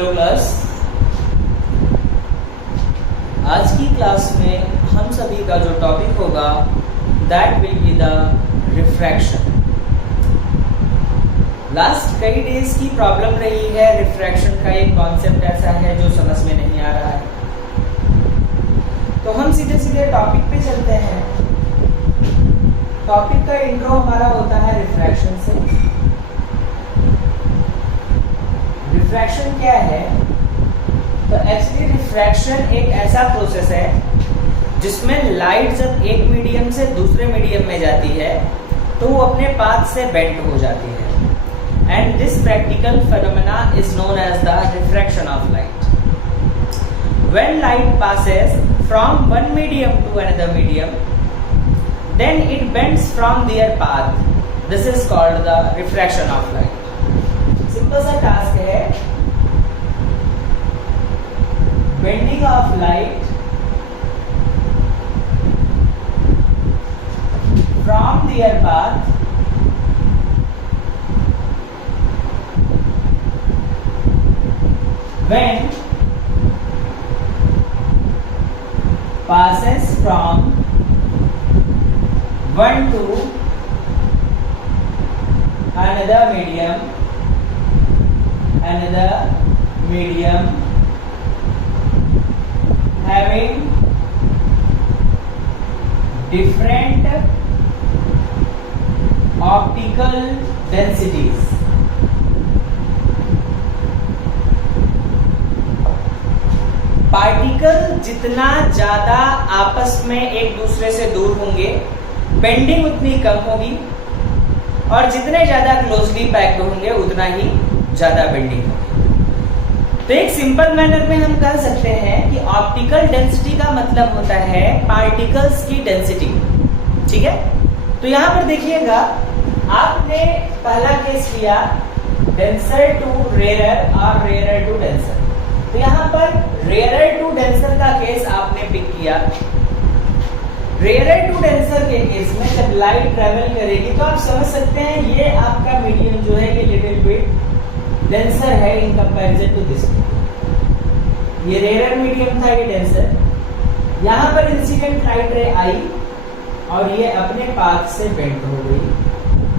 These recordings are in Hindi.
Hello class. आज की क्लास में हम सभी का जो टॉपिक होगा that will be the refraction. Last कई डेज की प्रॉब्लम रही है, रिफ्रैक्शन का एक कॉन्सेप्ट ऐसा है जो समझ में नहीं आ रहा है। तो हम सीधे सीधे टॉपिक पे चलते हैं। टॉपिक का इंट्रो हमारा होता है रिफ्रैक्शन से। रिफ्रैक्शन क्या है? तो एक्चुअली रिफ्रैक्शन एक ऐसा प्रोसेस है जिसमें लाइट जब एक मीडियम से दूसरे मीडियम में जाती है तो वो अपने पाथ से बेंड हो जाती है। And this practical phenomena is known as the refraction of light. When light passes from one medium to another medium, then it bends from their path. This is called the refraction of light. Simple सा टास्क है, bending of light from their path when passes from one to another medium having different optical densities. Particle जितना ज्यादा आपस में एक दूसरे से दूर होंगे, बेंडिंग उतनी कम होगी, और जितने ज्यादा क्लोजली पैक्ड होंगे उतना ही ज्यादा बेंडिंग होगी। तो एक सिंपल मैनर में हम कह सकते हैं कि ऑप्टिकल डेंसिटी का मतलब होता है पार्टिकल्स की डेंसिटी। ठीक है, तो यहां पर देखिएगा, आपने पहला केस लिया डेंसर टू रेयरर और रेयरर टू डेंसर। तो यहां पर रेयरर टू डेंसर का केस आपने पिक किया। रेयरर टू डेंसर के केस में जब लाइट ट्रेवल करेगी तो आप समझ सकते हैं ये आपका मीडियम जो है ये लिटिल बिट डेंसर है इन कंपैरिजन टू दिस। ये रेयरर मीडियम था, ये डेंसर। यहां पर इंसिडेंट लाइट रे आई और ये अपने पाथ से बेंड हो गई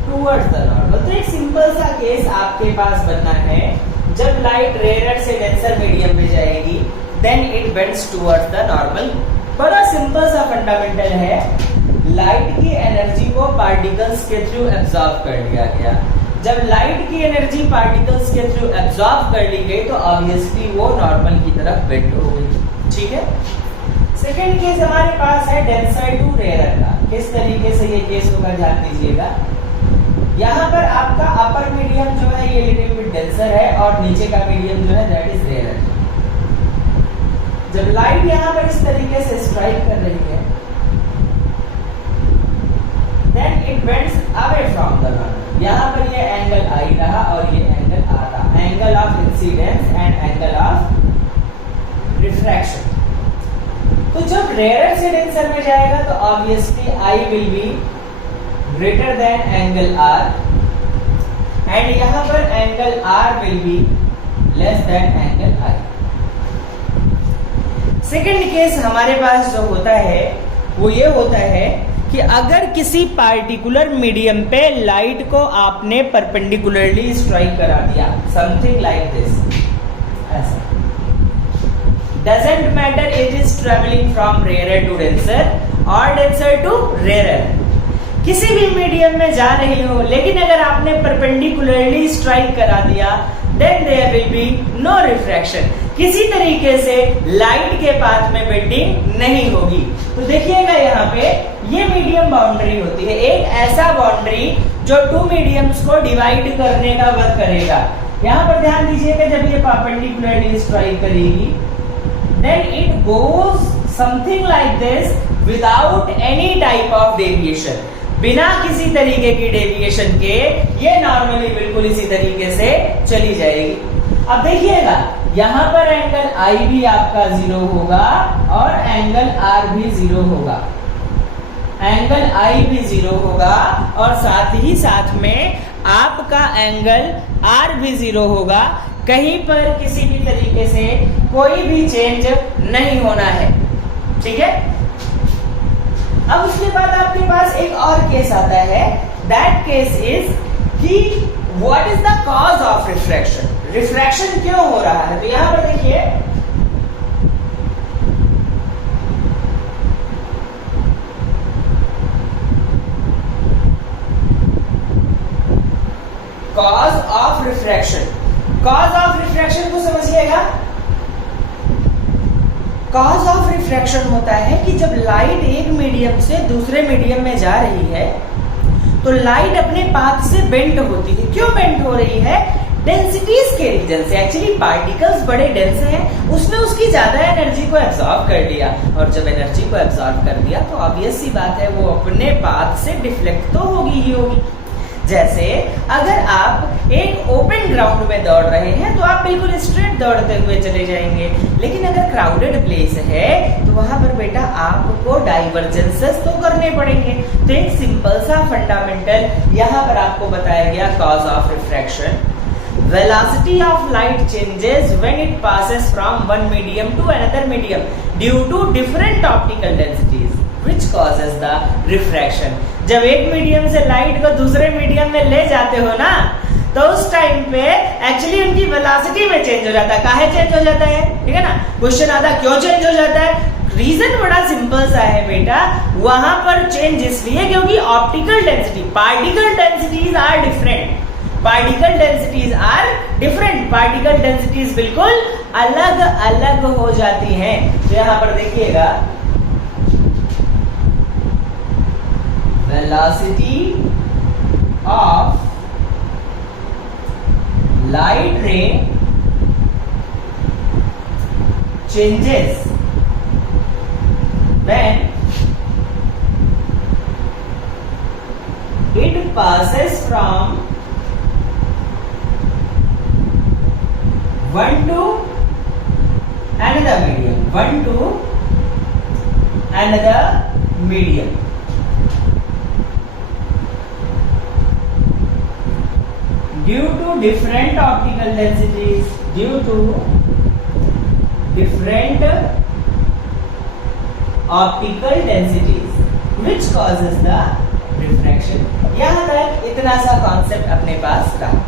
टुवर्ड्स द नॉर्मल। तो एक सिंपल सा केस आपके पास बनना है, जब लाइट रेयरर से डेंसर मीडियम में जाएगी then it bends towards the normal. बड़ा सिंपल सा फंडामेंटल है, लाइट की एनर्जी को पार्टिकल्स के थ्रू एब्जॉर्ब कर लिया गया। जब लाइट की एनर्जी पार्टिकल्स के थ्रू एब्जॉर्ब कर ली गई तो ऑब्वियसली वो नॉर्मल की तरफ बेंड हो गई। ठीक है, सेकेंड केस हमारे पास है डेंसर टू रेयरर का। किस तरीके से ये केस होगा ध्यान दीजिएगा। यहाँ पर आपका अपर मीडियम जो है ये लिटिल बिट डेंसर है और नीचे का मीडियम जो है दैट इज रेयरर। जब लाइट यहाँ पर इस तरीके से स्ट्राइक कर रही है then it bends away from the node। यहाँ पर ये एंगल आई रहा और ये एंगल आ रहा, angle of incidence and angle of refraction. तो जब रेयरर से डेंसर में जाएगा तो obviously I will be greater than angle R and यहाँ पर angle R will be less than angle I. Second case हमारे पास जो होता है वो ये होता है कि अगर किसी पार्टिकुलर मीडियम पे लाइट को आपने परपेंडिकुलरली स्ट्राइक करा दिया, समथिंग लाइक दिस, ऐसा, doesn't matter it is travelling from rarer to denser और डेंसर टू रेयरर, किसी भी मीडियम में जा रही हो, लेकिन अगर आपने परपेंडिकुलरली स्ट्राइक करा दिया then there will be no refraction. किसी तरीके से लाइट के पाथ में बेंडिंग नहीं होगी। तो देखिएगा यहाँ पे ये मीडियम बाउंड्री होती है, एक ऐसा बाउंड्री जो टू मीडियम्स को डिवाइड करने का वर्क करेगा। यहाँ पर ध्यान दीजिएगा, जब ये परपेंडिकुलरली स्ट्राइक करेगी then it goes something like this without any type of deviation. बिना किसी तरीके की डेविएशन के ये नॉर्मली बिल्कुल इसी तरीके से चली जाएगी। अब देखिएगा यहाँ पर एंगल आई भी आपका 0 होगा और एंगल आर भी 0 होगा, एंगल आई भी 0 होगा और साथ ही साथ में आपका एंगल आर भी 0 होगा। कहीं पर किसी भी तरीके से कोई भी चेंज नहीं होना है, ठीक है। अब उसके बाद आपके पास एक और केस आता है, दैट केस इज कि what is the cause of refraction, refraction क्यों हो रहा है। तो यहां पर देखिए cause of refraction, cause of refraction को समझिएगा। कॉज ऑफ रिफ्रैक्शन होता है कि जब लाइट एक मीडियम से दूसरे मीडियम में जा रही है तो लाइट अपने पाथ से बेंट होती है। क्यों बेंट हो रही है? डेंसिटीज के रीजन से। एक्चुअली पार्टिकल्स बड़े डेंस हैं, उसने उसकी ज्यादा एनर्जी को एब्जॉर्ब कर लिया, और जब एनर्जी को एब्जॉर्ब कर दिया तो ऑब्वियस सी बात है वो अपने पाथ से डिफ्लेक्ट तो होगी ही होगी। जैसे अगर आप एक ओपन ग्राउंड में दौड़ रहे हैं तो आप बिल्कुल स्ट्रेट दौड़ते हुए चले जाएंगे, लेकिन अगर क्राउडेड प्लेस है तो वहां पर बेटा आपको डाइवर्जेंसेस तो करने पड़ेंगे। तो एक सिंपल सा फंडामेंटल यहां पर आपको बताया गया cause of refraction. Velocity of light changes when it passes from one medium to another medium due to different optical densities, which causes the refraction. जब एक मीडियम से लाइट को दूसरे मीडियम में ले जाते हो ना, तो उस टाइम पे एक्चुअली उनकी वेलोसिटी में चेंज हो जाता है। काहे चेंज हो जाता है, ठीक है ना। क्वेश्चन आता है क्यों चेंज हो जाता है। रीजन बड़ा सिंपल सा है बेटा, वहां पर चेंज इसलिए क्योंकि optical density, particle densities are different, particle densities are different, particle densities बिल्कुल अलग अलग हो जाती हैं। तो यहां पर देखिएगा वेलोसिटी ऑफ लाइट रे changes when it passes from one to another medium, one to another medium. Due to different optical densities, due to different optical densities, which causes the refraction. यहां तक इतना सा कॉन्सेप्ट अपने पास रहा।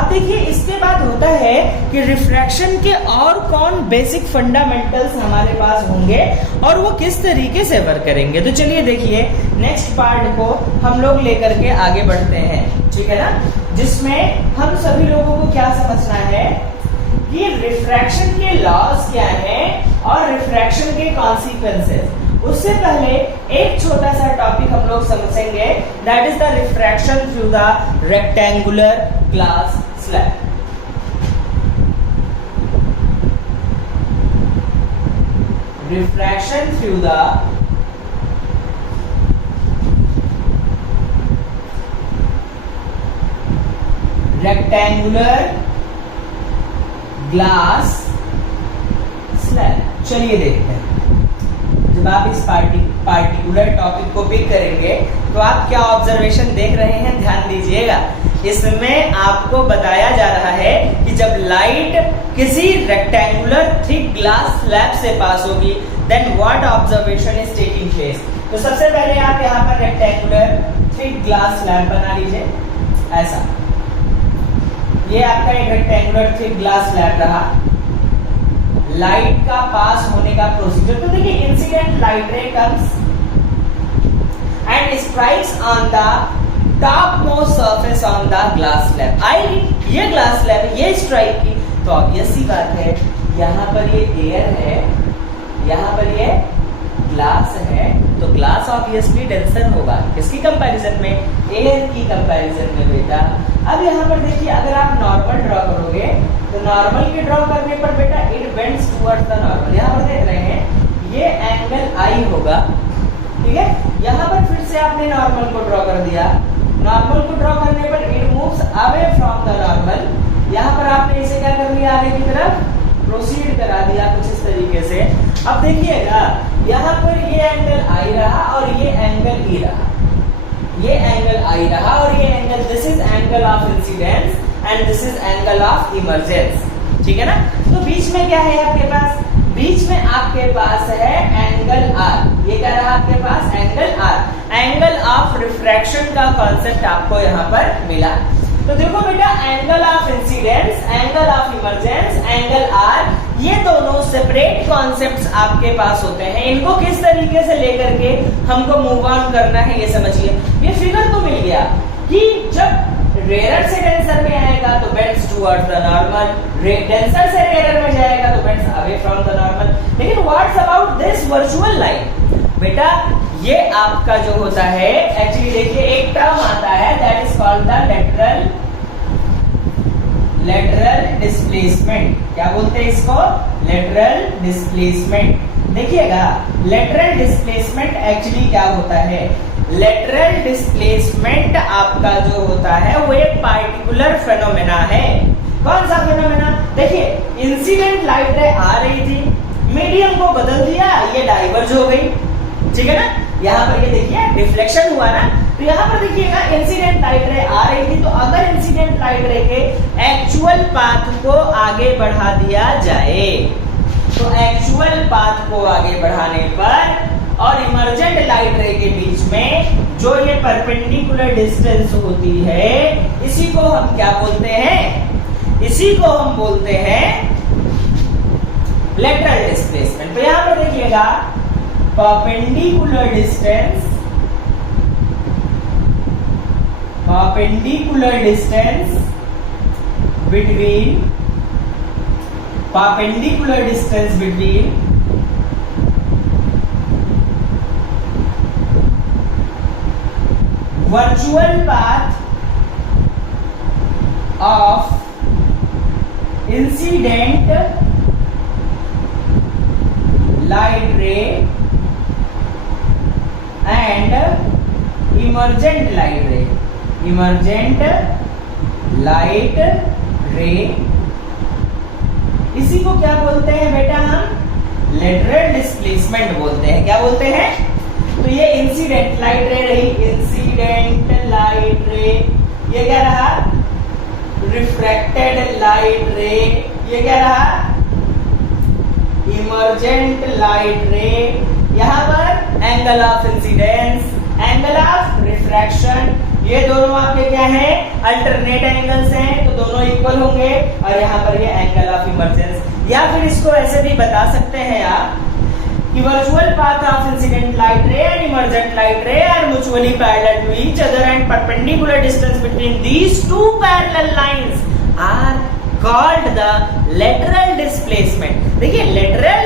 अब देखिए इसके बाद होता है कि रिफ्रैक्शन के और कौन बेसिक फंडामेंटल्स हमारे पास होंगे और वो किस तरीके से वर्क करेंगे। तो चलिए देखिए नेक्स्ट पार्ट को हम लोग लेकर के आगे बढ़ते हैं, ठीक है ना, जिसमें हम सभी लोगों को क्या समझना है कि रिफ्रैक्शन के लॉज क्या हैं और रिफ्रैक्शन के कॉन्सिक्वेंसेस। उससे पहले एक छोटा सा टॉपिक हम लोग समझेंगे, that is the refraction through the rectangular glass slab. Refraction through the rectangular glass slab. चलिए देखते हैं, जब आप इस पार्टिकुलर टॉपिक को पिक करेंगे तो आप क्या ऑब्जर्वेशन देख रहे हैं, ध्यान दीजिएगा। इसमें आपको बताया जा रहा है कि जब लाइट किसी रेक्टेंगुलर थिक ग्लास स्लैब से पास होगी then what observation is taking place. तो सबसे पहले आप यहाँ पर रेक्टेंगुलर थिक ग्लास स्लैब बना लीजिए ऐसा। ये आपका एक रेक्टेंगुलर थिक ग्लास स्लैब रहा। लाइट का पास होने का प्रोसीजर, तो देखिए incident light ray comes and strikes on the top most surface on the glass slab. आई ये ग्लास स्लैब ये स्ट्राइक की, तो ऑब्वियस सी बात है यहाँ पर ये एयर है, यहाँ पर ये ग्लास है, तो ग्लास ऑब्वियसली डेंसर होगा किसकी कंपैरिजन में, एयर की कंपैरिजन में बेटा। अब यहाँ पर देखिए अगर आप नॉर्मल ड्रॉ करोगे तो नॉर्मल के ड्रॉ करने पर बेटा it bends towards the normal. यहाँ पर देख रहे हैं ये एंगल आई होगा, ठीक है। यहाँ पर फिर से आपने नॉर्मल को ड्रॉ कर दिया, नॉर्मल को ड्रॉ करने पर it moves away from the normal. यहाँ पर आपने इसे क्या कर दिया, आगे की तरफ प्रोसीड करा दिया कुछ इस तरीके से। अब देखिएगा यहाँ पर ये एंगल आई रहा और ये एंगल ई रहा, ये एंगल आई रहा और ये angle, this is angle of incidence and this is angle of emergence, ठीक है ना। तो बीच में क्या है आपके पास, बीच में आपके पास है एंगल आर, ये क्या रहा आपके पास angle r, angle of refraction का कॉन्सेप्ट आपको यहाँ पर मिला। तो देखो बेटा angle of incidence, angle of emergence, angle r, ये दोनों सेपरेट कॉन्सेप्ट्स आपके पास होते हैं। इनको किस तरीके से लेकर के हमको मूव ऑन करना है ये समझिए। ये फिगर तो मिल गया कि जब रेयर से डेंसर में आएगा तो bends towards the normal, denser से रेयर में जाएगा तो bends away from the normal. लेकिन what's about this virtual line, बेटा ये आपका जो होता है एक्चुअली देखिए एक टर्म आता है that is called the lateral displacement. क्या बोलते हैं इसको, लेटरल डिस्प्लेसमेंट। देखिएगा लेटरल डिस्प्लेसमेंट एक्चुअली क्या होता है, लेटरल डिस्प्लेसमेंट आपका जो होता है वो एक पार्टिकुलर फेनोमेना है। कौन सा फेनोमेना, देखिए इंसिडेंट लाइट रे आ रही थी, मीडियम को बदल दिया, ये डाइवर्ज हो गई, ठीक है ना। यहाँ पर ये देखिए रिफ्लेक्शन हुआ ना, तो यहाँ पर देखिएगा इंसिडेंट लाइट रे आ रही थी, तो अगर इंसिडेंट लाइट रे के एक्चुअल पाथ को आगे बढ़ा दिया जाए तो एक्चुअल पाथ को आगे बढ़ाने पर और इमर्जेंट लाइट रे के बीच में जो ये परपेंडिकुलर डिस्टेंस होती है इसी को हम क्या बोलते हैं, इसी को हम बोलते हैं लेटरल डिस्प्लेसमेंट। तो यहाँ पर देखिएगा perpendicular distance between virtual path of incident light ray and emergent light ray, इसी को क्या बोलते हैं बेटा, हम लेटरल डिस्प्लेसमेंट बोलते हैं। क्या बोलते हैं, तो ये इंसिडेंट लाइट रे रही, इंसिडेंट लाइट रे, ये क्या रहा रिफ्रैक्टेड लाइट रे, ये क्या रहा इमर्जेंट लाइट रे। यहाँ पर angle of incidence, angle of refraction, ये दोनों आपके क्या है अल्टरनेट एंगल्स हैं, तो दोनों इक्वल होंगे। और यहाँ पर ये एंगल ऑफ इमर्जेंस, या फिर इसको ऐसे भी बता सकते हैं आप कि virtual path of incident light ray and emergent light ray are mutually parallel to each other and perpendicular distance between these two parallel lines are called the lateral displacement. देखिए लेटरल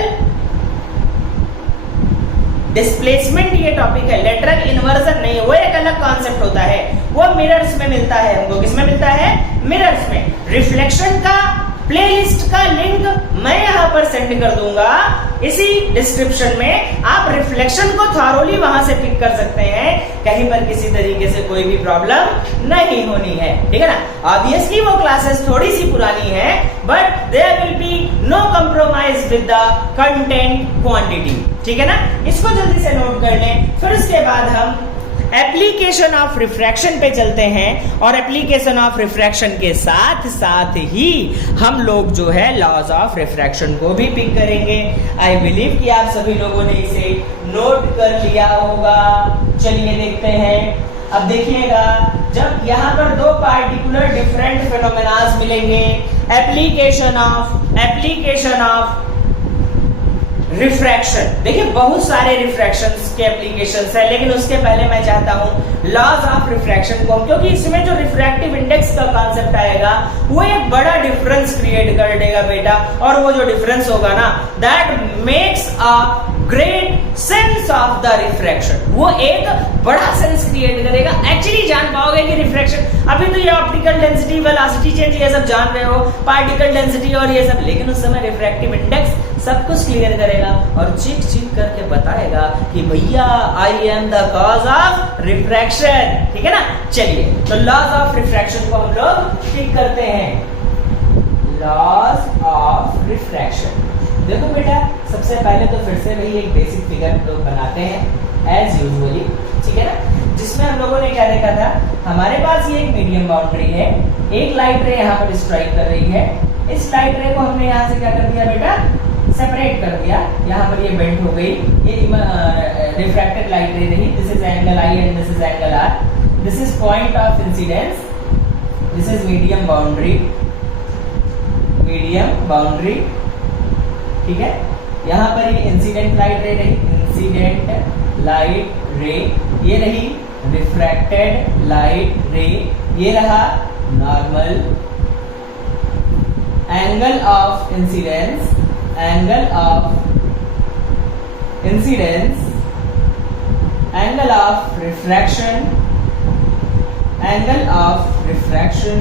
डिस्प्लेसमेंट ये टॉपिक है, लेटरल इन्वर्जन नहीं, वो एक अलग कॉन्सेप्ट होता है, वो मिरर्स में मिलता है हमको। किसमें मिलता है, मिरर्स में। रिफ्लेक्शन का प्लेलिस्ट का लिंक मैं यहाँ पर सेंड कर दूंगा इसी डिस्क्रिप्शन में, आप रिफ्लेक्शन को थॉरोली वहां से पिक कर सकते हैं, कहीं पर किसी तरीके से कोई भी प्रॉब्लम नहीं होनी है, ठीक है ना। ऑब्वियसली वो क्लासेस थोड़ी सी पुरानी है, but there will be no compromise with the content quantity, ठीक है ना। इसको जल्दी से नोट कर लें, फिर उसके बाद हम एप्लीकेशन ऑफ रिफ्रैक्शन पे चलते हैं, और एप्लीकेशन ऑफ रिफ्रैक्शन के साथ साथ ही हम लोग जो है लॉज ऑफ रिफ्रैक्शन को भी पिक करेंगे। आई बिलीव कि आप सभी लोगों ने इसे नोट कर लिया होगा। चलिए देखते हैं। अब देखिएगा, जब यहाँ पर दो पार्टिकुलर डिफरेंट फिनोमेनास मिलेंगे, एप्लीकेशन ऑफ रिफ्रैक्शन, देखिए बहुत सारे रिफ्रैक्शंस के एप्लीकेशंस है, लेकिन उसके पहले मैं चाहता हूं लॉज ऑफ रिफ्रैक्शन को, क्योंकि इसमें जो रिफ्रैक्टिव इंडेक्स का कॉन्सेप्ट आएगा वो एक बड़ा डिफरेंस क्रिएट कर देगा बेटा, और वो जो डिफरेंस होगा ना that makes a great sense of the refraction, वो एक बड़ा सेंस क्रिएट करेगा। एक्चुअली जान पाओगे कि रिफ्रैक्शन, अभी तो ये ऑप्टिकल डेंसिटी, वेलोसिटी चेंज ये सब जान रहे हो, पार्टिकल डेंसिटी और ये सब, लेकिन उस समय रिफ्रैक्टिव इंडेक्स सब कुछ क्लियर करेगा और चीख करके बताएगा कि भैया I am the cause of refraction, ठीक है ना। चलिए, तो लॉज ऑफ रिफ्रैक्शन को हम लोग ठीक करते हैं। लॉज ऑफ रिफ्रैक्शन, देखो बेटा सबसे पहले तो फिर से वही एक बेसिक फिगर हम लोग बनाते हैं एज यूजुअली, ठीक है ना, जिसमें हम हम लोगों ने क्या देखा था, हमारे पास ये एक मीडियम बाउंड्री है, एक लाइट रे यहाँ पर स्ट्राइक कर रही है, इस लाइट रे को हमने यहाँ से क्या कर दिया बेटा, सेपरेट कर दिया, यहाँ पर ये बेंड हो गई, ये रिफ्रैक्टेड लाइट रे रही, this is angle I and this is angle R, this is point of incidence, this is medium boundary, ठीक है। यहाँ पर ये इंसिडेंट लाइट रे रही, इंसिडेंट लाइट रे, ये रही रिफ्रैक्टेड लाइट रे, ये रहा normal, angle of incidence, angle of refraction, angle of refraction,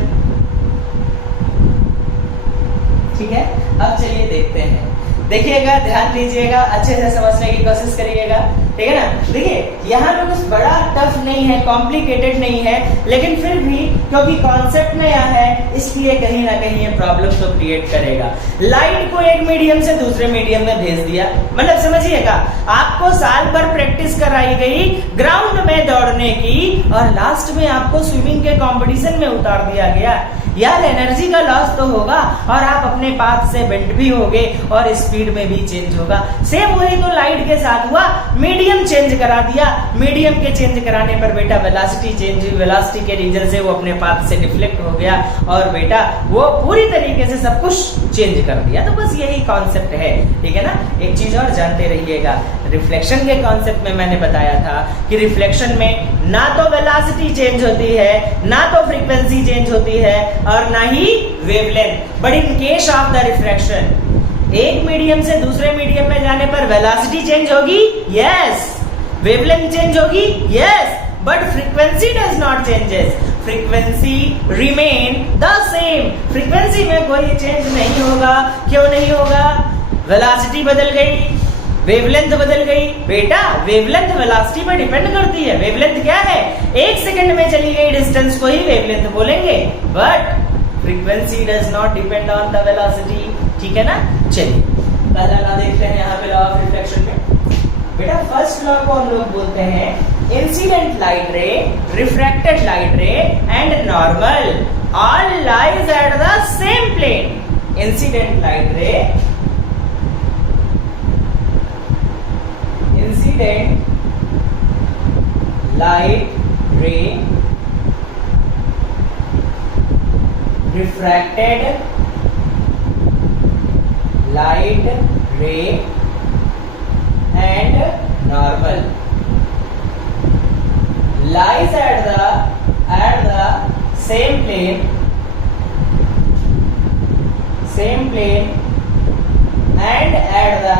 ठीक है। अब चलिए देखते हैं, देखिएगा, ध्यान दीजिएगा, अच्छे से समझने की कोशिश करिएगा, ठीक है ना। देखिए यहाँ पे कुछ बड़ा टफ नहीं है, कॉम्प्लिकेटेड नहीं है, लेकिन फिर भी क्योंकि कॉन्सेप्ट नया है इसलिए कहीं ना कहीं ये प्रॉब्लम तो क्रिएट करेगा। लाइट को एक मीडियम से दूसरे मीडियम में भेज दिया, मतलब समझिएगा, आपको साल भर प्रैक्टिस कराई गई ग्राउंड में दौड़ने की और लास्ट में आपको स्विमिंग के कंपटीशन में उतार दिया गया। यार एनर्जी का लॉस तो होगा और आप अपने पाथ से बेंड भी होगे और स्पीड में भी चेंज होगा। सेम वही तो लाइट के साथ हुआ, मीडियम चेंज करा दिया, मीडियम के चेंज कराने पर बेटा वेलोसिटी चेंज हुई, वेलोसिटी के रीजन से वो अपने पाथ से डिफ्लेक्ट हो गया और बेटा वो पूरी तरीके से सब कुछ चेंज कर दिया। तो बस यही कॉन्सेप्ट है, ठीक है ना। एक चीज और जानते रहिएगा, रिफ्लेक्शन के कॉन्सेप्ट में मैंने बताया था कि रिफ्लेक्शन में ना तो वेलोसिटी चेंज होती है, ना तो फ्रीक्वेंसी चेंज होती है और ना ही wavelength, but in case of the refraction एक मीडियम से दूसरे मीडियम में जाने पर वेलोसिटी चेंज होगी, यस, वेवलेंथ चेंज होगी, yes, but frequency does not changes, frequency remain the same, frequency में कोई चेंज नहीं होगा। क्यों नहीं होगा? वेलोसिटी बदल गई, वेवलेंथ बदल गई, बेटा वेवलेंथ वेलोसिटी पर डिपेंड करती है। वेवलेंथ क्या है? 1 सेकंड में चली गई डिस्टेंस को ही वेवलेंथ बोलेंगे, but frequency does not depend on the velocity, ठीक है ना। चलिए पहला लॉ देखते हैं यहाँ पे, लॉ ऑफ रिफ्लेक्शन में बेटा फर्स्ट लॉ को हम लोग बोलते हैं incident light ray, refracted light ray and normal all lies at the same plane. Incident light ray, incident light ray, refracted light ray and normal lies at the same plane and at the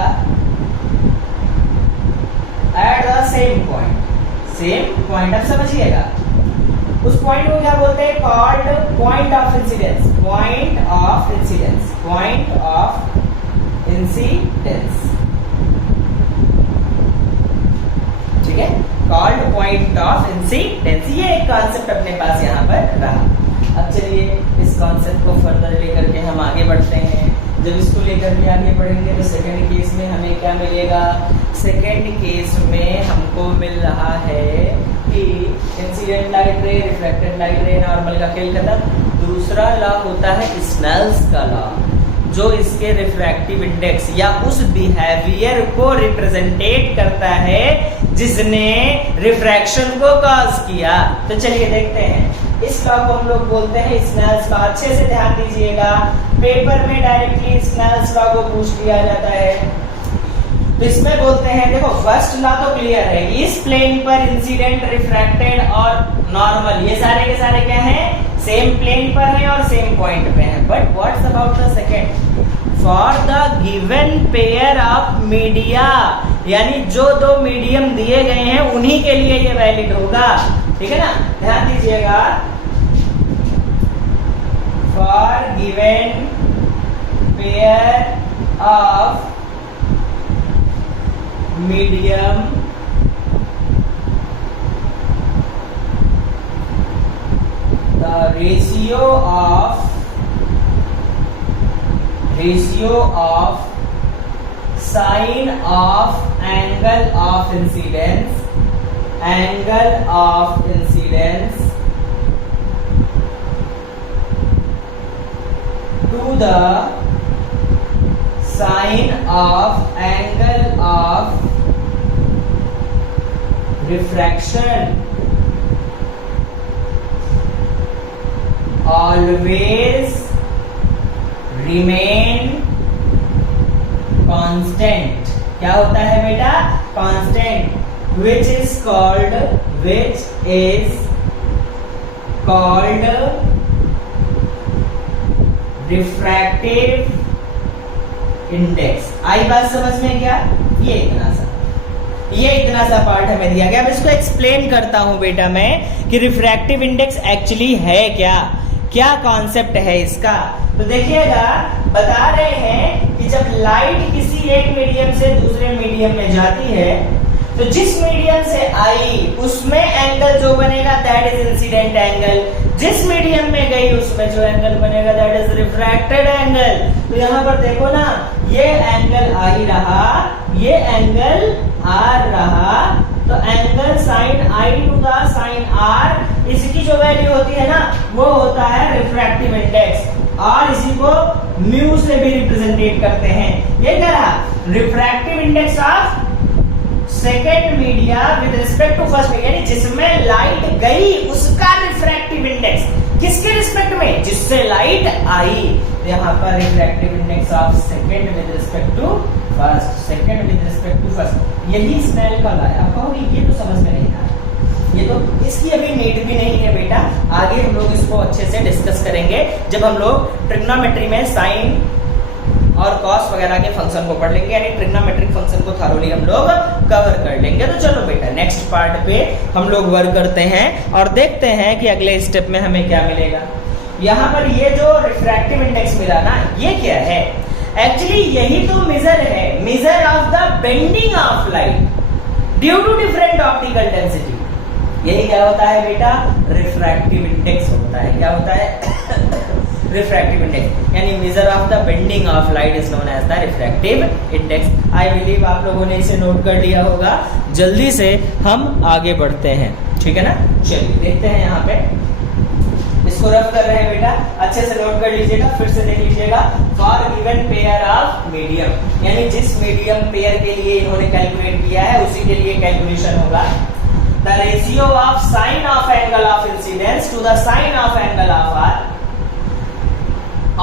same point। अब समझिएगा उस पॉइंट को क्या बोलते हैं? Called point of incidence, point of incidence, point of incidence, ठीक है, कॉल्ड पॉइंट ऑफ इंसिडेंस। ये एक कॉन्सेप्ट अपने पास यहाँ पर रहा। अब चलिए इस कॉन्सेप्ट को फर्दर लेकर के हम आगे बढ़ते हैं। जब इसको लेकर के आगे बढ़ेंगे तो सेकंड केस में हमें क्या मिलेगा? सेकंड केस में हमको मिल रहा है कि इंसिडेंट लाइट रे, रिफ्लेक्टेड लाइट रे, नॉर्मल का खेल खत्म। दूसरा लॉ होता है स्नेल्स का लॉ, जो इसके रिफ्रैक्टिव इंडेक्स या उस बिहेवियर को रिप्रेजेंटेट करता है जिसने रिफ्रैक्शन को कॉज किया। तो चलिए देखते हैं, इस लॉ को हम लोग बोलते हैं स्नेल्स लॉ। अच्छे से ध्यान दीजिएगा, पेपर में डायरेक्टली स्नेल्स लॉ को पूछ लिया जाता है। तो इसमें बोलते हैं, देखो फर्स्ट लॉ तो क्लियर है, इस प्लेन पर इंसिडेंट, रिफ्रैक्टेड और नॉर्मल ये सारे के सारे क्या हैं? सेम प्लेन पर है और सेम पॉइंट पे है। But what's about the second? For the given pair of media, यानी जो दो मीडियम दिए गए हैं उन्हीं के लिए ये वैलिड होगा, ठीक है ना। ध्यान दीजिएगा, for given pair of medium the ratio of sine of angle of incidence angle of incidence to the sine of angle of refraction always remain constant. क्या होता है बेटा? constant, which is called refractive index. आई बात समझ में? क्या ये इतना सा पार्ट हमें दिया गया। अब इसको एक्सप्लेन करता हूं बेटा मैं कि रिफ्रैक्टिव इंडेक्स एक्चुअली है क्या कॉन्सेप्ट है इसका। तो देखिएगा, बता रहे हैं कि जब लाइट किसी एक मीडियम से दूसरे मीडियम में जाती है तो जिस मीडियम से आई उसमें एंगल जो बनेगा दैट इज इंसिडेंट एंगल, जिस मीडियम में गई उसमें जो एंगल बनेगा दैट इज रिफ्रैक्टेड एंगल। तो यहां पर देखो ना, ये एंगल आई रहा, ये एंगल आर रहा, तो angle sine I to the sine R, इसकी जो वैल्यू होती है ना वो होता है रिफ्रैक्टिव इंडेक्स, और इसी को म्यू से भी रिप्रेजेंटेट करते हैं। ये क्या रहा? Refractive index of second media with respect to first media, यानी जिसमें लाइट गई उसका रिफ्रैक्टिव इंडेक्स किसके रिस्पेक्ट में? जिससे लाइट आई। यहाँ पर refractive index of second with respect to first, second with respect to first, यही स्नेल का लाया। आप कहोगे ये तो समझ में नहीं आया, ये तो इसकी अभी नीड भी नहीं है बेटा, आगे हम लोग इसको अच्छे से डिस्कस करेंगे जब हम लोग ट्रिग्नोमेट्री में साइन और कॉस वगैरह के फंक्शन को पढ़ लेंगे, यानी ट्रिग्नोमेट्रिक फंक्शन को थॉरोली हम लोग कवर कर लेंगे। तो चलो बेटा नेक्स्ट पार्ट पे हम लोग वर्क करते हैं और देखते हैं कि अगले स्टेप में हमें क्या मिलेगा। यहाँ पर ये जो रिफ्रैक्टिव इंडेक्स मिला ना, ये क्या है? एक्चुअली यही तो मेजर है, measure of the bending of light due to different optical density. यही क्या होता है बेटा? रिफ्रैक्टिव इंडेक्स होता है। क्या होता है? रिफ्रैक्टिव इंडेक्स, यानी measure of the bending of light is known as the refractive index. I believe आप लोगों ने इसे नोट कर लिया होगा। जल्दी से हम आगे बढ़ते हैं, ठीक है ना? चलिए देखते हैं, यहाँ पे इसको रफ कर रहे हैं बेटा, अच्छे से नोट कर लीजिएगा, फिर से देख लीजिएगा। For given pair of medium, यानी जिस मीडियम पेयर के लिए इन्होंने कैलकुलेट किया है उसी के लिए कैलकुलेशन होगा। The ratio of sine of angle of incidence to the sine of angle of R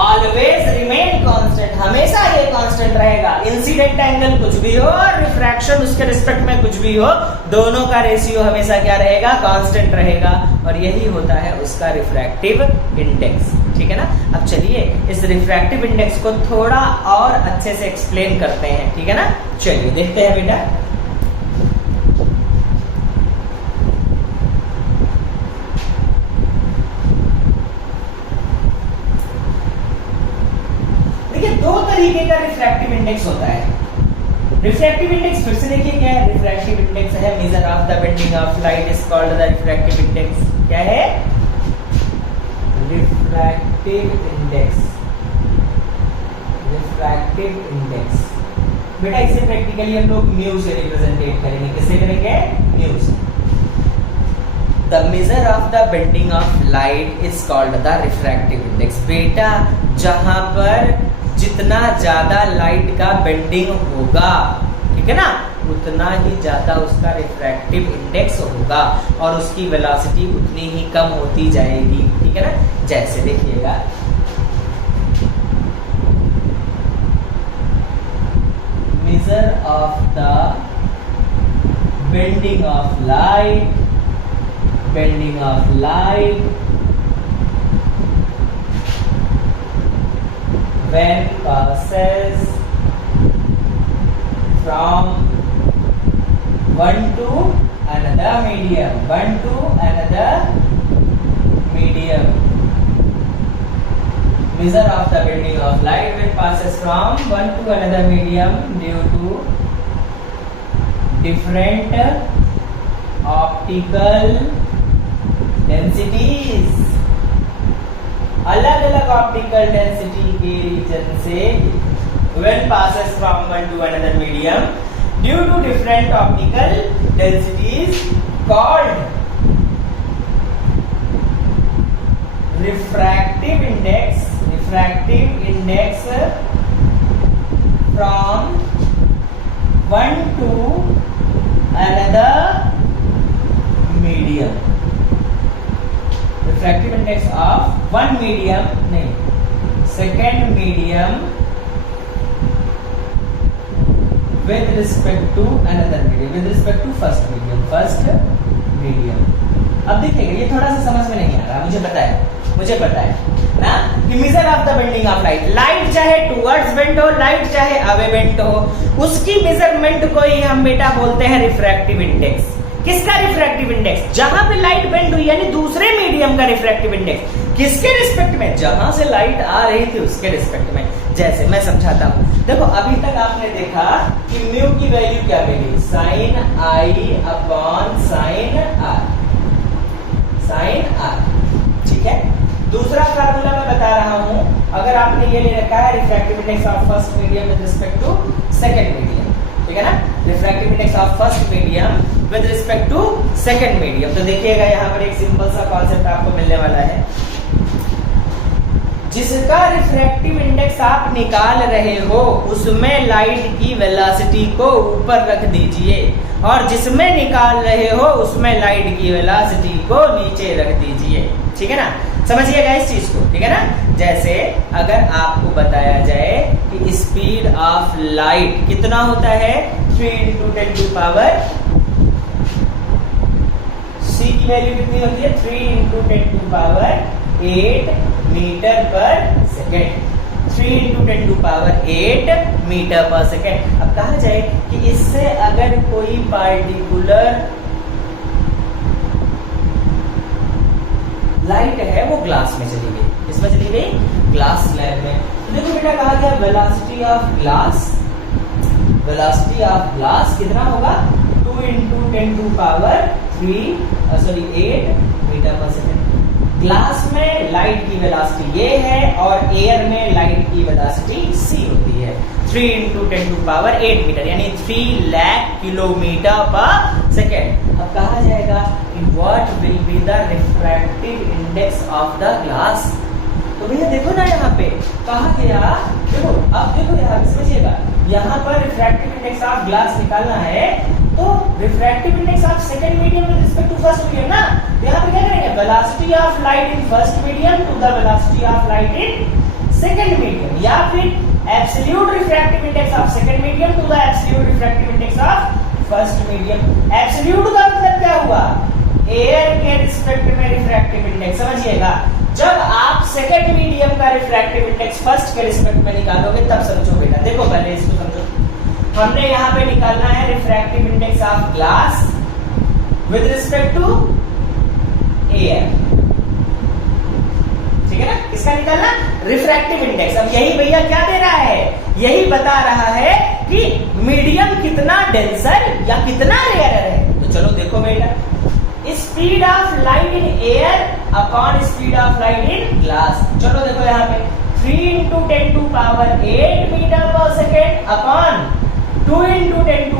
always remain constant, हमेशा ये कांस्टेंट रहेगा। इंसिडेंट एंगल कुछ भी हो और रिफ्रैक्शन उसके रिस्पेक्ट में कुछ भी हो, दोनों का रेशियो हमेशा क्या रहेगा? कांस्टेंट रहेगा, और यही होता है उसका रिफ्रैक्टिव इंडेक्स, ठीक है ना? अब चलिए इस रिफ्रैक्टिव इंडेक्स को थोड़ा और अच्छे से एक्सप्लेन करते हैं, ठीक है ना? चलिए देखते हैं बेटा। दो तरीके का रिफ्रैक्टिव इंडेक्स होता है। रिफ्रैक्टिव इंडेक्स फिर से देखिए क्या है? रिफ्रैक्टिव इंडेक्स है measure of the bending of light is called the refractive index. क्या है? रिफ्रैक्टिव इंडेक्स, रिफ्रैक्टिव इंडेक्स बेटा इसे प्रैक्टिकली हम लोग म्यू से रिप्रेजेंटेट करेंगे। किससे करेंगे? म्यू से। The major of the bending of light is called the refractive index. बेटा जहां पर जितना ज्यादा लाइट का बेंडिंग होगा, ठीक है ना, उतना ही ज्यादा उसका रिफ्रैक्टिव इंडेक्स होगा और उसकी वेलोसिटी उतनी ही कम होती जाएगी, ठीक है ना? जैसे देखिएगा, major of the bending of light, bending of light when passes from one to another medium, one to another medium. Measure of the bending of light when passes from one to another medium due to different optical densities. अलग अलग ऑप्टिकल डेंसिटी के रीजन से when passes from one to another medium due to different optical densities called refractive index from one to another medium. Refractive index of one medium, नहीं, second medium with respect to another medium, with respect to first medium. अब देखिएगा ये थोड़ा सा समझ में नहीं आ रहा, मुझे पता है ना कि major of the bending of light चाहे टुवर्ड्स बेंड हो, लाइट चाहे अवे बेंड हो, उसकी मेजरमेंट को ही हम बेटा बोलते हैं रिफ्रैक्टिव इंडेक्स। किसका रिफ्रैक्टिव इंडेक्स? जहां पे लाइट बेंड हुई यानी दूसरे मीडियम का रिफ्रैक्टिव इंडेक्स। किसके रिस्पेक्ट में? जहां से लाइट आ रही थी उसके रिस्पेक्ट में। जैसे मैं समझाता हूं, देखो अभी तक आपने देखा कि म्यू की वैल्यू क्या मिली, sine i upon sine r, ठीक है। दूसरा फार्मूला मैं बता रहा हूं, अगर आपने ये ले रखा है refractive index of first medium with respect to second medium, ठीक है ना, refractive index of first medium with respect to second medium. तो देखिएगा यहाँ पर एक सिंपल सा कॉन्सेप्ट आपको मिलने वाला है, जिसका रिफ्रैक्टिव इंडेक्स आप निकाल रहे हो उसमें लाइट की वेलोसिटी को ऊपर रख दीजिए, और जिसमें निकाल रहे हो उसमें लाइट की वेलोसिटी को नीचे रख दीजिए, ठीक है ना। समझिएगा इस चीज को, ठीक है ना। जैसे अगर आपको बताया जाए कि स्पीड ऑफ लाइट कितना होता है, 3 × 10⁻, c की वैल्यू कितनी होती है, 3 × 10⁸ metre per second, 3 × 10⁸ metre per second. अब कहा जाए कि इससे अगर कोई पार्टिकुलर लाइट है वो ग्लास में चली गई, किसमें चली गई, ग्लास स्लैब में। तो देखो बेटा कहा गया वेलोसिटी ऑफ ग्लास कितना होगा, 2 × 10⁻3 8 मीटर पर सेकेंड। ग्लास में लाइट की वेलोसिटी ये है और एयर में लाइट की वेलोसिटी c होती है, 3 × 10⁸ मीटर यानी 3 लाख किलोमीटर पर सेकेंड। अब कहा जाएगा what will be the refractive index of the glass. तो भैया देखो ना यहाँ पे कहा गया, देखो अब देखो यहाँ पे समझिएगा, यहाँ पर रिफ्रैक्टिव इंडेक्स ऑफ ग्लास निकालना है तो refractive index of second medium with respect to first medium ना। तो यहाँ पे क्या करेंगे, velocity of light in first medium to the velocity of light in second medium, या फिर absolute refractive index of second medium to the absolute refractive index of first medium. Absolute का मतलब क्या हुआ, एयर के रिस्पेक्ट में रिफ्रैक्टिव इंडेक्स। समझिएगा जब आप सेकंड मीडियम का रिफ्रैक्टिव इंडेक्स फर्स्ट के रिस्पेक्ट में निकालोगे तब समझो बेटा। देखो पहले इसको समझो, हमने यहाँ पे निकालना है refractive index of glass with respect to air, ठीक है ना। किसका निकालना, रिफ्रैक्टिव इंडेक्स। अब यही भैया क्या दे रहा है, यही बता रहा है कि मीडियम कितना डेंसर या कितना रेयर है। तो चलो देखो बेटा, speed of light in air upon speed of light in glass. चलो देखो यहाँ पे 3 × 10⁸ metre per second upon 2 × 10⁸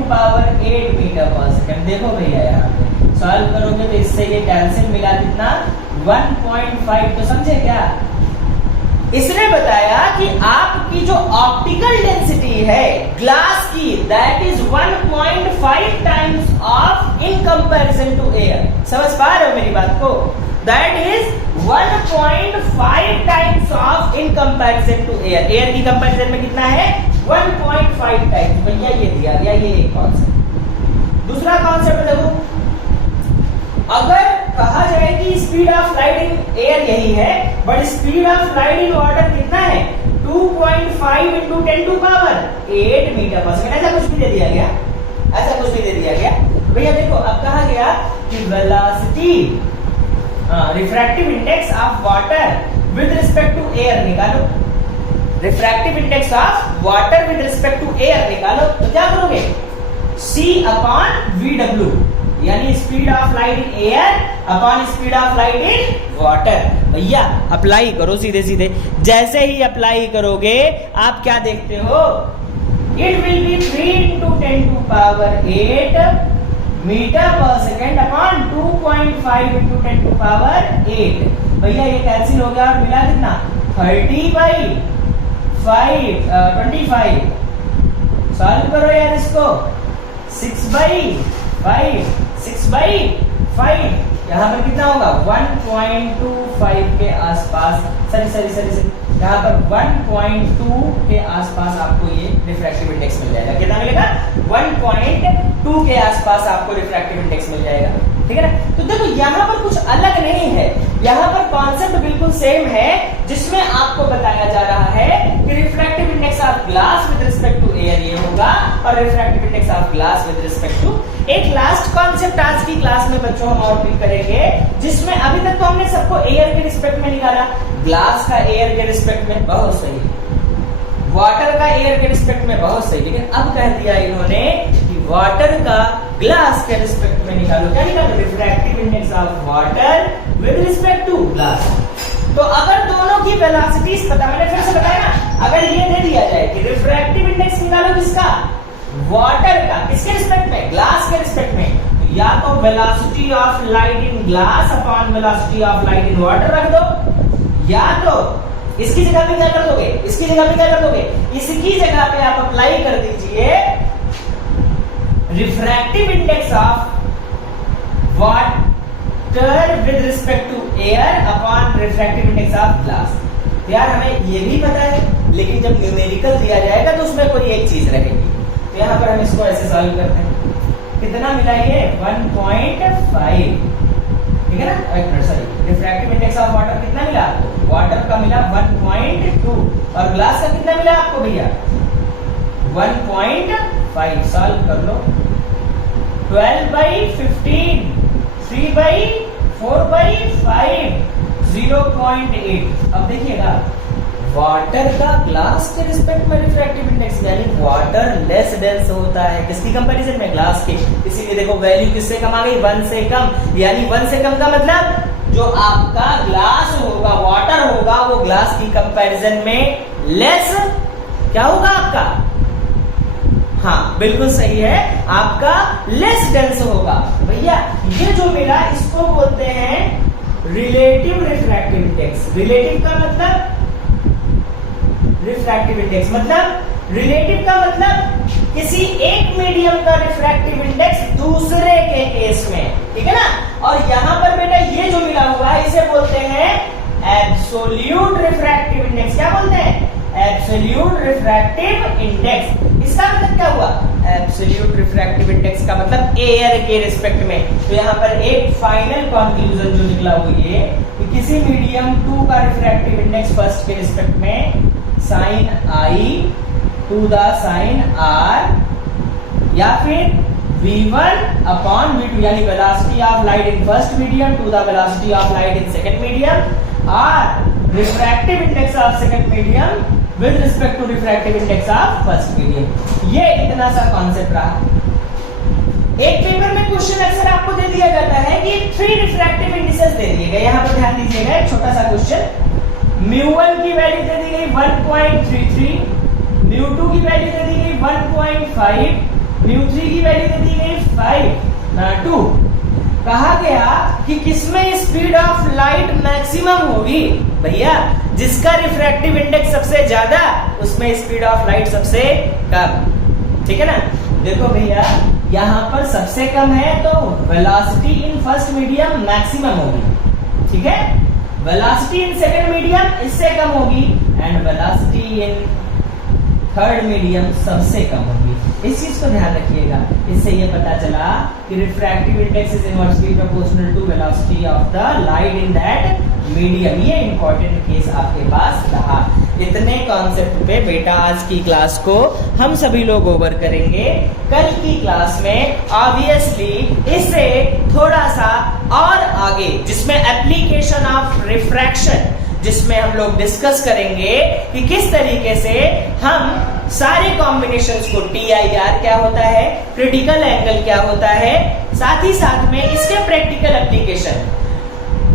metre per second. देखो भैया यहाँ पे सॉल्व करोगे तो इससे ये टेंशन मिला कितना, 1.5। तो समझे क्या, इसने बताया कि आपकी जो ऑप्टिकल डेंसिटी है ग्लास की that is 1.5 times of in comparison to air. समझ पा रहे हो मेरी बात को, that is 1.5 times of in comparison to air. Air की कंपैरिजन में कितना है, 1.5 टाइम्स। भैया ये दिया गया, ये एक कॉन्सेप्ट। दूसरा कॉन्सेप्ट देखो, अगर कहा जाए कि speed of light in air यही है but speed of light in water कितना है, 2.5 × 10⁸ मीटर पर सेकेंड। ऐसा कुछ भी दे दिया गया, भैया देखो अब कहा गया कि velocity refractive index of water with respect to air निकालो, refractive index of water with respect to air निकालो। तो क्या करोगे, C/VW यानी speed of light in air upon speed of light in water. भैया अप्लाई करो सीधे सीधे, जैसे ही अप्लाई करोगे आप क्या देखते हो, it will be 3 × 10⁸ metre per second upon 2.5 into 10 to power 8। भैया ये कैंसिल हो गया और मिला कितना 25। सॉल्व करो यार इसको। 6/5 यहाँ पर कितना होगा 1.25 के आसपास, सॉरी यहाँ पर 1.2 के आसपास आपको ये रिफ्रैक्टिव इंडेक्स मिल जाएगा। कितना मिलेगा 1.2 के आसपास आपको रिफ्रैक्टिव इंडेक्स मिल जाएगा। ठीक है ना। तो देखो यहाँ पर कुछ अलग नहीं है, यहाँ पर कॉन्सेप्ट बिल्कुल सेम है, जिसमें आपको बताया जा रहा है कि refractive index of glass with respect to air ये होगा और refractive index of glass with respect to. एक लास्ट कॉन्सेप्ट आज की क्लास में बच्चों हम और भी करेंगे, जिसमें अभी तक तो हमने सबको एयर के रिस्पेक्ट में निकाला, ग्लास का एयर के रिस्पेक्ट में बहुत सही, वाटर का एयर के रिस्पेक्ट में बहुत सही, लेकिन अब कह दिया इन्होंने कि वाटर का ग्लास के रिस्पेक्ट में निकालो। क्या निकालो refractive index of water with respect to glass. तो अगर दोनों की वेलोसिटीज पता, मैंने फिर से बताया ना, अगर ये दे दिया जाए कि रिफ्रैक्टिव इंडेक्स निकालो किसका वाटर का, किसके रिस्पेक्ट में ग्लास के रिस्पेक्ट में, तो या तो velocity of light in glass upon velocity of light in water रख दो, या तो इसकी जगह पे क्या कर दोगे, इसकी जगह पे क्या कर दोगे, इसकी जगह पे आप अप्लाई कर दीजिए refractive index of water with respect to air upon refractive index of glass. यार हमें ये भी पता है, लेकिन जब न्यूमेरिकल दिया जाएगा तो उसमें कोई एक चीज रहेगी। तो यहां पर हम इसको ऐसे सॉल्व करते हैं। कितना मिला ये 1.5, ठीक है ना। Sorry refractive index of water कितना मिला आपको, वाटर का मिला 1.2 और ग्लास का कितना मिला आपको भैया 1.5। सॉल्व कर लो। 12/15, 3/4/5, 0.8। अब देखिएगा वाटर का ग्लास के रिस्पेक्ट में रिफ्रैक्टिव इंडेक्स, यानी वाटर लेस डेंस होता है किसकी कंपैरिजन में, ग्लास के। इसीलिए देखो वैल्यू किससे कम आ गई 1 से कम, यानी 1 से कम का मतलब जो आपका ग्लास होगा, वाटर होगा, वो ग्लास की कंपैरिजन में लेस क्या होगा आपका, हाँ बिल्कुल सही है, आपका लेस डेंस होगा। भैया ये जो मिला इसको बोलते हैं रिलेटिव रिफ्रैक्टिव इंडेक्स। रिलेटिव का मतलब रिफ्रैक्टिव इंडेक्स, मतलब रिलेटिव का मतलब किसी एक मीडियम का रिफ्रैक्टिव इंडेक्स दूसरे के केस में, ठीक है ना। और यहां पर बेटा ये जो मिला हुआ है इसे बोलते हैं एब्सोल्यूट रिफ्रैक्टिव इंडेक्स। क्या बोलते हैं, एब्सोल्यूट रिफ्रैक्टिव इंडेक्स। इसका मतलब क्या हुआ, एब्सोल्यूट रिफ्रैक्टिव इंडेक्स का मतलब एयर के रिस्पेक्ट में। तो यहाँ पर एक फाइनल कंक्लूजन जो निकला हुआ है कि किसी मीडियम 2 का रिफ्रैक्टिव इंडेक्स फर्स्ट के रिस्पेक्ट में sin I to the sin R या फिर V1 upon V2, यानी velocity of light in first medium to the velocity of light in second medium, और refractive index of second medium with respect to refractive index of first medium. ये इतना सा कॉन्सेप्ट रहा। एक पेपर में क्वेश्चन अक्सर आपको दे दिया जाता है कि 3 रिफ्रैक्टिव इंडिसेस दे दिए गए। यहाँ पर ध्यान दीजिएगा, एक छोटा सा क्वेश्चन। μ1 की वैल्यू दे दी गई 1.33, μ2 की वैल्यू दे दी गई 1.5, μ3 की वैल्यू दे दी गई 2। कहा गया कि किसमें स्पीड ऑफ लाइट मैक्सिमम होगी, भैया जिसका रिफ्रैक्टिव इंडेक्स सबसे ज्यादा उसमें स्पीड ऑफ लाइट सबसे कम, ठीक है ना। देखो भैया यहाँ पर सबसे कम है तो वेलोसिटी इन फर्स्ट मीडियम मैक्सिमम होगी, ठीक है। वेलोसिटी इन सेकंड मीडियम इससे कम होगी and velocity in third medium सबसे कम होगी। इस चीज को ध्यान रखिएगा। इससे ये पता चला कि refractive index is inversely proportional to velocity of the light in that medium. ये इंपॉर्टेंट केस आपके पास रहा। इतने कॉन्सेप्ट पे बेटा आज की क्लास को हम सभी लोग ओवर करेंगे। कल की क्लास में ऑब्वियसली इससे थोड़ा सा और आगे, जिसमें एप्लीकेशन ऑफ रिफ्रैक्शन, जिसमें हम लोग डिस्कस करेंगे कि किस तरीके से हम सारे कॉम्बिनेशंस को, TIR क्या होता है, क्रिटिकल एंगल क्या होता है, साथ ही साथ में इसके प्रैक्टिकल एप्लीकेशन,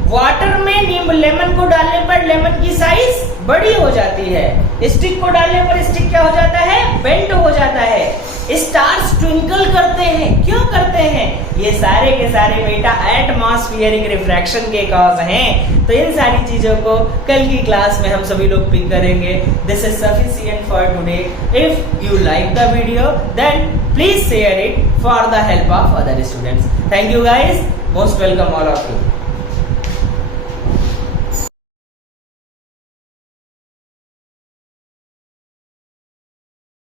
वाटर में नींबू लेमन को डालने पर लेमन की साइज बड़ी हो जाती है, स्टिक को डालने पर स्टिक क्या हो जाता है, बेंड हो जाता है। स्टार्स ट्विंकल करते हैं, क्यों करते हैं? ये सारे के सारे बेटा एटमॉस्फेरिक रिफ्रैक्शन के कॉज हैं। तो इन सारी चीजों को कल की क्लास में हम सभी लोग पिक करेंगे। This is sufficient for today. If you like the video then please share it for the help of other students. Thank you guys, most welcome all of you.